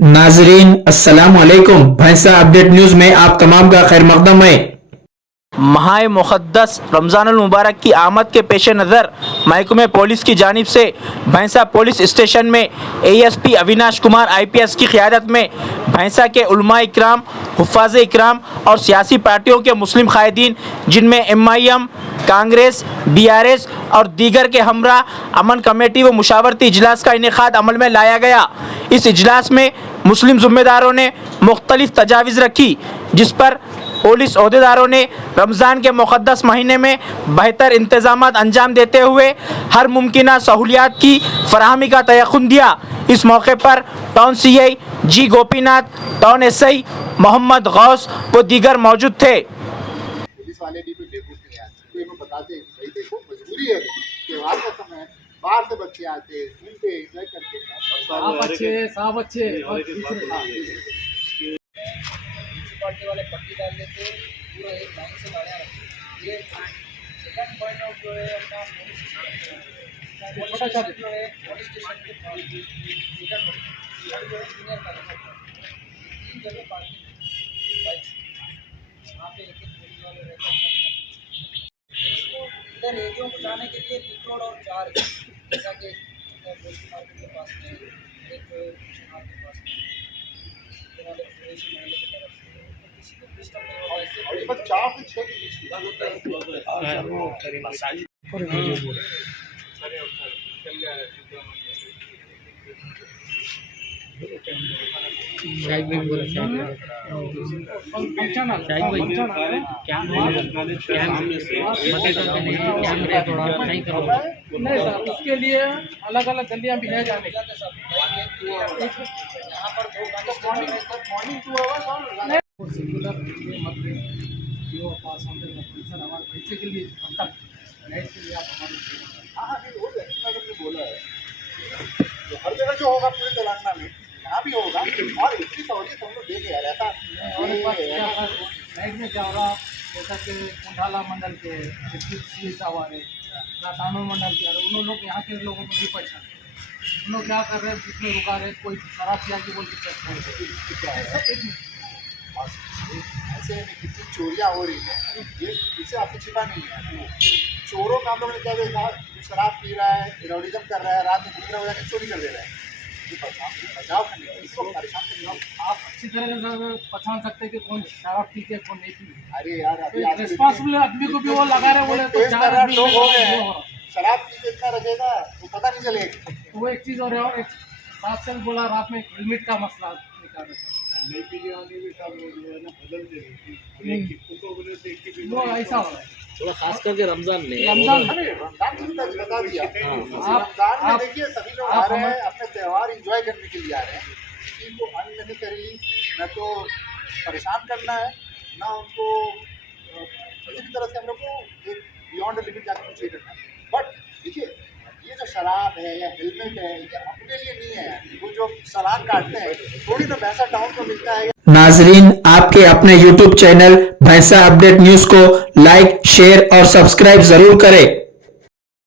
नाजरीन अस्सलाम वालेकुम। भैंसा अपडेट न्यूज में आप तमाम का खैर मकदम है। माह मुक़द्दस रमज़ानुल मुबारक की आमद के पेश नज़र महकमे पुलिस की जानिब से भैंसा पुलिस स्टेशन में ASP अविनाश कुमार IPS की क़ियादत में भैंसा के उलमा इकराम, हुफ़ाज़ इकराम और सियासी पार्टियों के मुस्लिम क़ायदीन जिनमें MIM, कांग्रेस, BRS और दीगर के हमरा अमन कमेटी व मुशावरती इजलास का इनेकाद अमल में लाया गया। इस इजलास में मुस्लिम ज़िम्मेदारों ने मुख्तलिफ तजावीज़ रखी, जिस पर पुलिस अहदेदारों ने रमज़ान के मुक़द्दस महीने में बेहतर इंतज़ामात अंजाम देते हुए हर मुमकिना सहूलियात की फराहमी का तयक़ुन दिया। इस मौके पर town CI G Gopinath, town SI Mohammed Ghaus व दीगर मौजूद थे। पुलिस वाले भी कोई बेवकूफ़ नहीं है, तो इनको बताते हैं भाई देखो मजबूरी है, त्योहार का समय है, बाहर से बच्चे आते हैं, घूमते एंजॉय करते हैं। साहब अच्छे म्यूनसिपाल्टी वाले पट्टी डाल देते हैं, पूरा एक लाइन से गाड़ियाँ रखते। ये सेकंड पॉइंट ऑफ जो है अपना पुलिस स्टेशन जो है पुलिस स्टेशन के पास सेकंड जो है इंजीनियर का नंबर 3 जगह पार्किंग बाइक वहाँ पे एक पुलिस वाले रहते हैं। इसको इधर एरियो को जाने के लिए लिंक रोड और 4 जैसा कि गोश्ती मार्केट के पास में एक शहर के पास में वाले महल की तरफ से किसी को डिस्टर्ब नहीं होगा। इससे और ये बस 4 से 6 के बीच की शायद भी बोला नहीं सर, उसके लिए अलग अलग गलियां भी है जाने की। यहाँ पर 2 घंटे मॉर्निंग 2 आवर्स और सिंगुलर पास हमारे बच्चे के लिए तक नाइट के लिए आप हमारे हाँ नहीं हो गया, नगर ने बोला है तो हर जगह जो होगा पूरे तेलंगाना में यहाँ भी होगा। और इतनी सहूलियत हम लोग देंगे यार, ऐसा और एक बात नाइट में क्या हो रहा, जैसा कि कुंडाला मंडल के डिस्ट्रिक्ट CI साहब आ रहे, कानून मंडल के आ रहे, उन लोग यहाँ के लोगों को नहीं पहचान, उन लोग क्या कर रहे हैं, जिसमें रुका रहे, कोई शराब पिया के बोल के ऐसे में कितनी चोरियाँ हो रही है, ये इससे आपको छिपा नहीं है। चोरों का हम लोगों ने क्या देखा, जो शराब पी रहा है, टेररिज्म कर रहा है, रात में घूम रहा हो जाकर चोरी कर दे रहा है। ये बचाव करने का इसको परेशान करने का आप अच्छी तरह से पहचान सकते हैं कि कौन शराब पी के कौन नहीं पी। अरे यार अभी रिस्पॉन्सिबल आदमी को भी वो लगा रहे, बोले तो तेज 4 तर्रार आदमी लोग हो गए वो हैं, हो रहा। शराब पी के इतना रखेगा वो पता नहीं चलेगा। तो वो एक चीज़ और है, और एक साथ से बोला रात में हेलमेट का मसला निकाल रहे वो ऐसा हो रहा है थोड़ा खास करके रमज़ान में रमजान अरे रमजान की तो बता दिया, आप- रमजान में आप- देखिए सभी लोग आप आ रहे हैं, हमें- अपने त्यौहार एंजॉय करने के लिए आ रहे हैं। किसी को अननेसेसरीली न तो परेशान करना है, ना उनको किसी भी तरह से हम लोग को एक बियॉन्ड लिमिट जाकर कुछ नहीं करना है। बट देखिए ये जो शराब है या हेलमेट है, ये अपने लिए नहीं है। वो जो चालान काटते हैं थोड़ी ना पैसा टाउन को मिलता है। नाजरीन आपके अपने YouTube चैनल भैंसा अपडेट न्यूज को लाइक, शेयर और सब्सक्राइब जरूर करें।